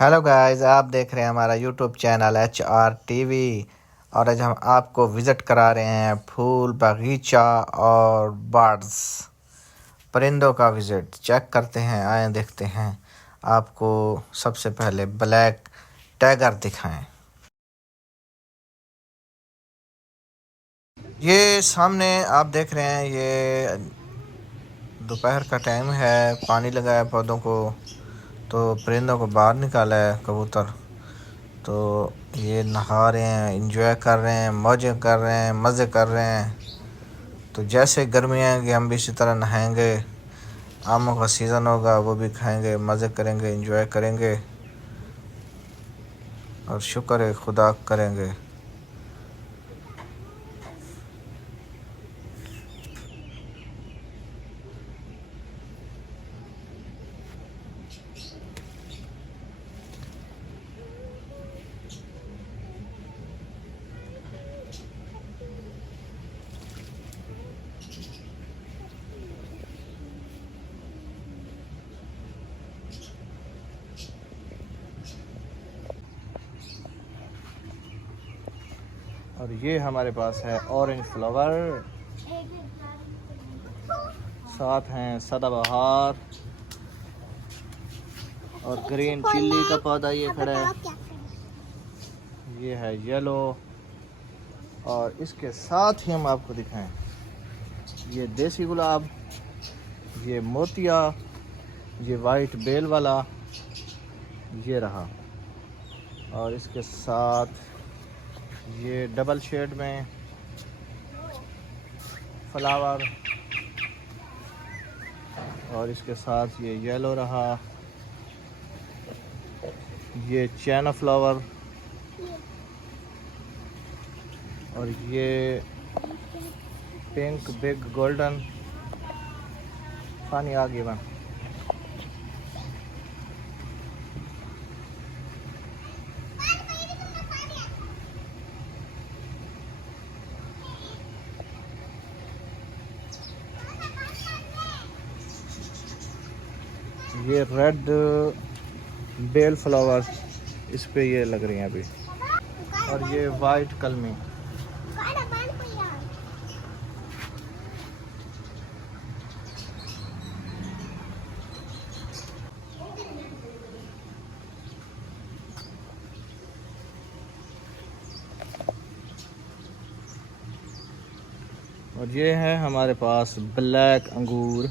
Hello guys, आप देख रहे हैं हमारा यूट्यूब चैनल HR TV। और आज हम आपको विज़िट करा रहे हैं फूल बगीचा और बर्ड्स, परिंदों का विज़िट चेक करते हैं। आए देखते हैं। आपको सबसे पहले ब्लैक टाइगर दिखाएं। ये सामने आप देख रहे हैं, ये दोपहर का टाइम है। पानी लगाया पौधों को, तो परिंदों को बाहर निकाला है कबूतर। तो ये नहा रहे हैं, एंजॉय कर रहे हैं, मौजें कर रहे हैं, मज़े कर रहे हैं। तो जैसे गर्मियाँ आएंगी हम भी इसी तरह नहाएंगे। आमों का सीज़न होगा, वो भी खाएंगे, मज़े करेंगे, एंजॉय करेंगे और शुक्र है खुदा करेंगे। और ये हमारे पास है ऑरेंज फ्लावर, साथ हैं सदाबहार और ग्रीन चिल्ली का पौधा ये खड़ा है। ये है येलो। और इसके साथ ही हम आपको दिखाएं, ये देसी गुलाब, ये मोतिया, ये वाइट बेल वाला, ये रहा। और इसके साथ ये डबल शेड में फ्लावर, और इसके साथ ये येलो रहा, ये चैना फ्लावर, और ये पिंक बिग गोल्डन। पानी आ गया। ये रेड बेल फ्लावर, इस पे ये लग रही हैं अभी। और ये वाइट कलमी। और ये है हमारे पास ब्लैक अंगूर।